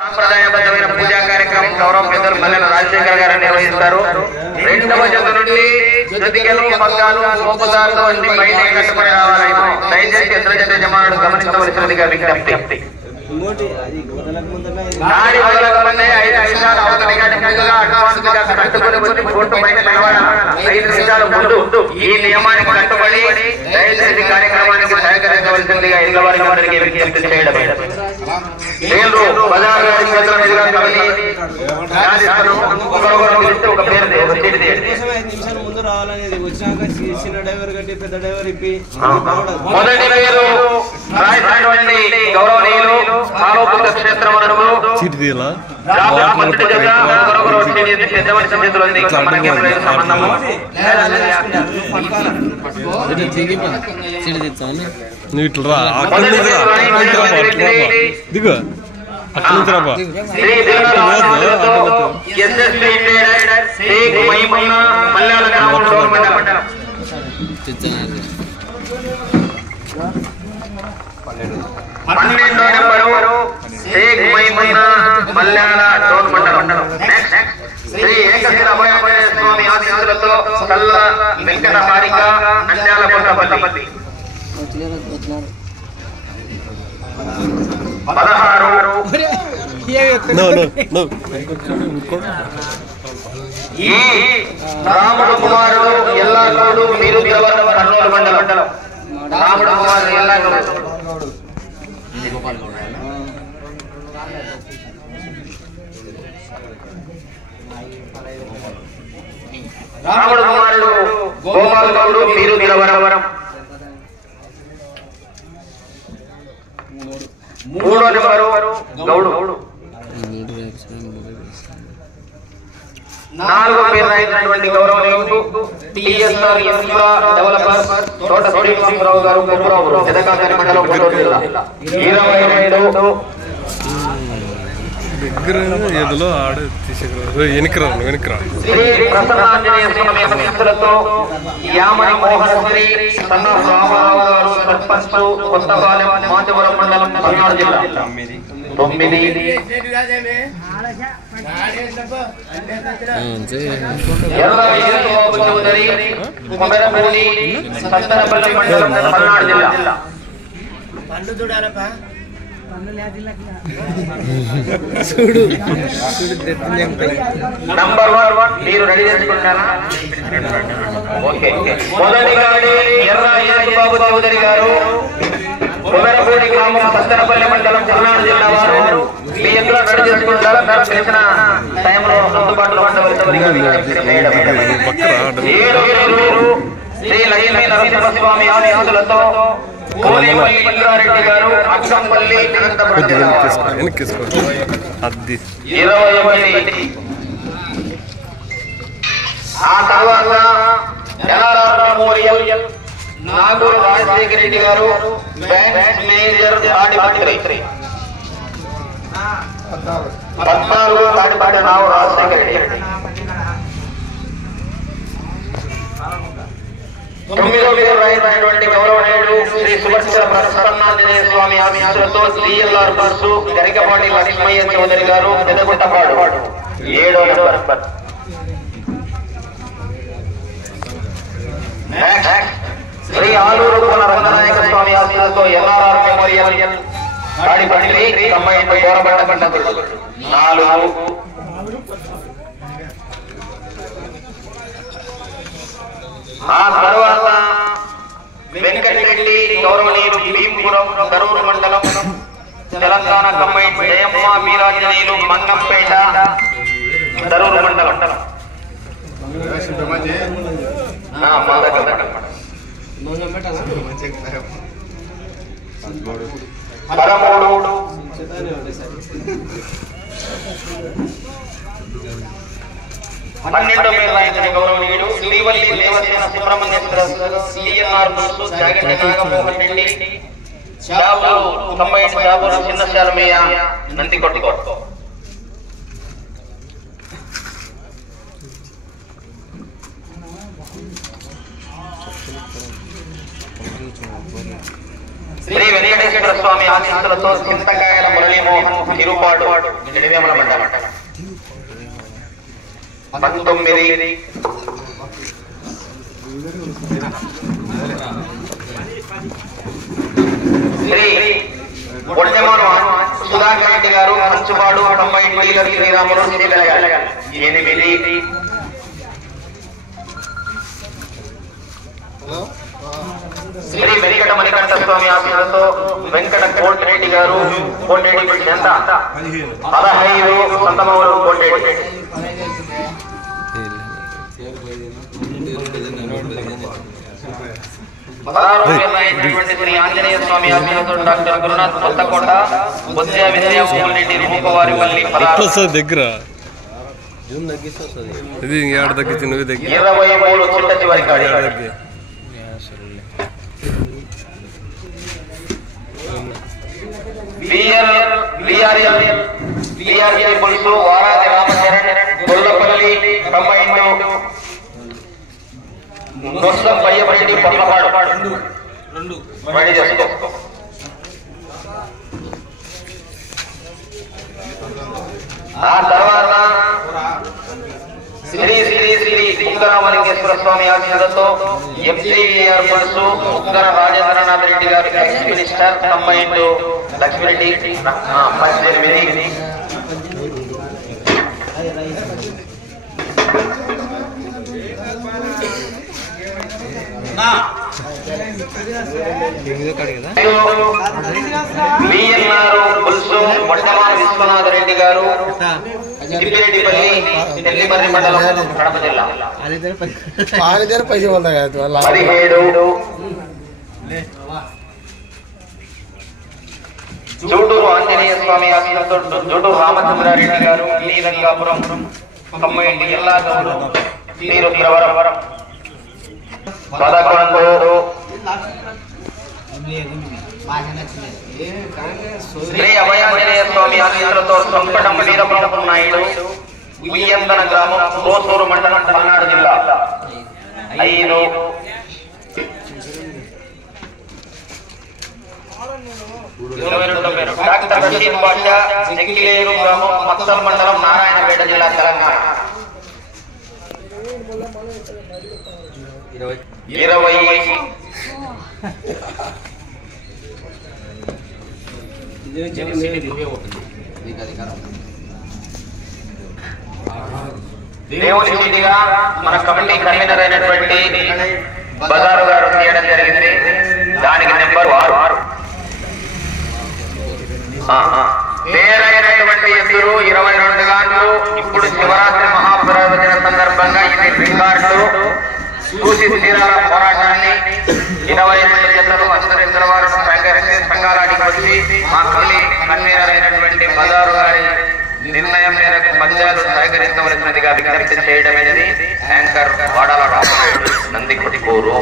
సాంప్రదాయబద్ధమైన పూజా కార్యక్రమం గౌరవ పెద్దలు మల్లెల రాజశేఖర్ గారు నిర్వహిస్తారు. రెండవ జత నుండి జతికలు పగ్గాలు మోపుదారులు అన్ని బయట కట్టుబడి రావాలని దయచేసి ఇతర జత జమానులు గమనించవలసినదిగా విజ్ఞప్తి. దాడి మొదలకముందే 5 నిమిషాలు అవతలిగా నిజంగా అడ్వాన్స్ గా కట్టుబడి వచ్చి కోర్టు బయట నిలబడాలి. 5 నిమిషాల ముందు ఈ నియమానికి కట్టుబడి దయచేసి కార్యక్రమానికి సహకరించవలసిందిగా ఇళ్ల వారికి అందరికీ విజ్ఞప్తి చేయడం. ముందు రావాలనేది వచ్చినాక చిన్న డ్రైవర్ కట్టి పెద్ద డ్రైవర్ ఇప్పి మొదటి పేరు రాయటువంటి గౌరవనీయులు ఆరోగ్య క్షేత్రం దిగు అక్కడ నుంచి రాబా పన్నెండో నెంబరు షేక్ మైమున్నా మల్యాల డోన్ మండలం. శ్రీ ఏకశిల అభయ స్వామి ఆశీస్సులతో కల్ల వెంకట హారిక నంద్యాల కొత్తపల్లి 16. ఈ రాముడు కుమారుడు ఎల్లాగౌడు మీరుద్రవరం కర్నూలు మండలం. రాముడు కుమారుడు ఎల్లాగౌడు రాముడు కుమారుడు గోపాల్ గౌడు మీరుద్రవరం. 3వ నెంబరు గౌడు. 4వ పేరు అయినటువంటి గౌరవనీయులు టిఎస్ఆర్ ఇన్ఫ్రా డెవలపర్స్ తోట శ్రీనివాసరావు గారు కొప్పురావు జనకాంతరి మండలం గుంటూరు జిల్లా. 22 దగ్గర ఏదో ఆడ వెనకరా శ్రీ ప్రసన్నాంజనేయ స్వామి ఆశీస్సులతో యామని మోహనశ్రీ సన్న రామారావు గారు సర్పంచ్ కొత్తపాలెం మాచవరం మండలం పల్నాడు జిల్లా. 9 ఎర్ర వీరబాబు చౌదరి కొమరపల్లి సత్తనపల్లి మండలం పల్నాడు జిల్లా. నంబర్ 1 మీరు రెడీ చేసుకుంటారా? ఓకే. మొదటి గాడి ఎర్ర వీరబాబు చౌదరి గారు కొమరపల్లి గ్రామం సత్తనపల్లి మండలం పల్నాడు జిల్లా వారు మీ ఎక్కడ రెడీ చేసుకుంటారా? మీరు తెలిసిన టైంలో అందుబాటులో ఉండవలసిందిగా విజ్ఞప్తి చేయడం. 7 శ్రీ లక్ష్మీ నరసింహస్వామి ఆశీస్సులతో కోనేపల్లి ఇంద్రారెడ్డి గారు అక్కంపల్లి అనంతపురం జిల్లా. 21. ఆ తర్వాత ఎల్ఆర్ఆర్ మెమోరియల్ నాగూరు రాజశేఖర రెడ్డి గారు బ్యాంక్ మేనేజర్ తాడిపత్రి. 14 తాడిపత్రి నావు రాజశేఖర రెడ్డి. 9వ పేరు అయినటువంటి గౌరవనీయుడు శ్రీ సుభద్ర ప్రసన్నాంజనేయ స్వామి ఆశీస్సులతో సిఎల్ఆర్ బస్సు గరికపాటి లక్ష్మయ్య చౌదరి గారు పెదగుట్టపాడు. 7వ నెంబర్. శ్రీ ఆలూరు కొన రంగనాయక స్వామి ఆశీస్సులతో ఎల్ఆర్ఆర్ మెమోరియల్ తాడిపత్రి కంబైన్ కోరబండ పండుగ. 4. ఆ తర్వాత వెంకటరెడ్డి గౌరవనీయులు భీంపురం కరూరు మండలం తెలంగాణ కంబైన్ జయమ్మ వీరాంజనేయులు మంగంపేట కరూరు మండలం. 13. గౌరవనీయుడు శ్రీవల్లి దేవసేన సుబ్రహ్మణ్యేశ్వర సిఎన్ఆర్ బస్సు జాగెట్ నాగమోహన్ రెడ్డి చాబూరు కంబైన్ చాబూరు చిన్న శాలమయ్య నందికొట్టుకో. శ్రీ వెంకటేశ్వర వెంకటేశ్వర స్వామి ఆశీస్సులతో చింతకాయల మురళీమోహన్ తిరుపాడు నిడివేమల మండలం 19 శ్రీ ఒడ్డెమాను సుధాకర్ రెడ్డి గారు మంచుపాడు కంబైన్ డీలర్ శ్రీరాములు 8 శ్రీ వెంకట మణికంఠ స్వామి ఆశీస్సులతో వెంకట కోటిరెడ్డి గారు కోటిరెడ్డి ఎంత 15 సంతమూరు కోటిరెడ్డి శ్రీ ఆంజనేయ స్వామి ఆశీస్సులతో డాక్టర్ గురునాథ్ కొత్తకోట బొత్స విద్యారెడ్డి రూపవారిపల్లి దగ్గర ఇది ఏడు తగ్గించి నువ్వు దగ్గర 23 చిట్ట చివరి కాడి పులుసు వారాది రామచరణ్ గొల్లపల్లి కంబైండ్ మొత్తం పయ్యపడి పొల్లపాడు రెడీ చేసుకో. ఆ తర్వాత శ్రీ శ్రీ శ్రీ ఉత్తరామలింగేశ్వర స్వామి ఆశీస్సులతో ఎంసీఆర్ పులుసు ఉత్తర రాజేంద్రనాథ్ రెడ్డి గారు ఎక్స్ మినిస్టర్ కంబైండ్ లక్ష్మిరెడ్డి 18 పులుసు మొట్టమొదటి విశ్వనాథ రెడ్డి గారు తిప్పిరెడ్డిపల్లి నెల్లిమర్రి మండలం కడప జిల్లా 17 జూటూరు ఆంజనేయ స్వామి ఆశీస్సులతో జూటూరు రామచంద్రారెడ్డి గారు శ్రీరంగాపురం కంబైండ్ జిల్లా గౌడు శ్రీరుద్రవరం 11 శ్రీ అభయాంజనేయ స్వామి ఆశీస్సులతో సంపటం వీరబ్రహ్మ నాయుడు ఉయ్యందన గ్రామం కోసూరు మండలం పల్నాడు జిల్లా 5 డాక్టర్ రషీద్ బాషా నెక్కిలేరు గ్రామం మత్తల్ మండలం నారాయణపేట జిల్లా తెలంగాణ 20 దేవుని చీటిగా మన కమిటీ కన్వీనర్ అయినటువంటి బజారు గారు తీయడం జరిగింది. దానికి నెంబర్ 6 పేరైనటువంటి ఎద్దులు 22 గాండ్లు. ఇప్పుడు శివరాత్రి మహాప్రవచన సందర్భంగా ఇది రికార్డు చూసి తీరాల పోరాటాన్ని 22 జతలు అందరి వారు సంఘాలానికి వచ్చి మా కమిటీ కన్వీనర్ అయినటువంటి బజారు గారి నిర్ణయం మేరకు పందాలు సహకరించవలసినదిగా విజ్ఞప్తి చేయడమేనని యాంకర్ వాడాల రామనాయుడు నందికొట్టికూరు.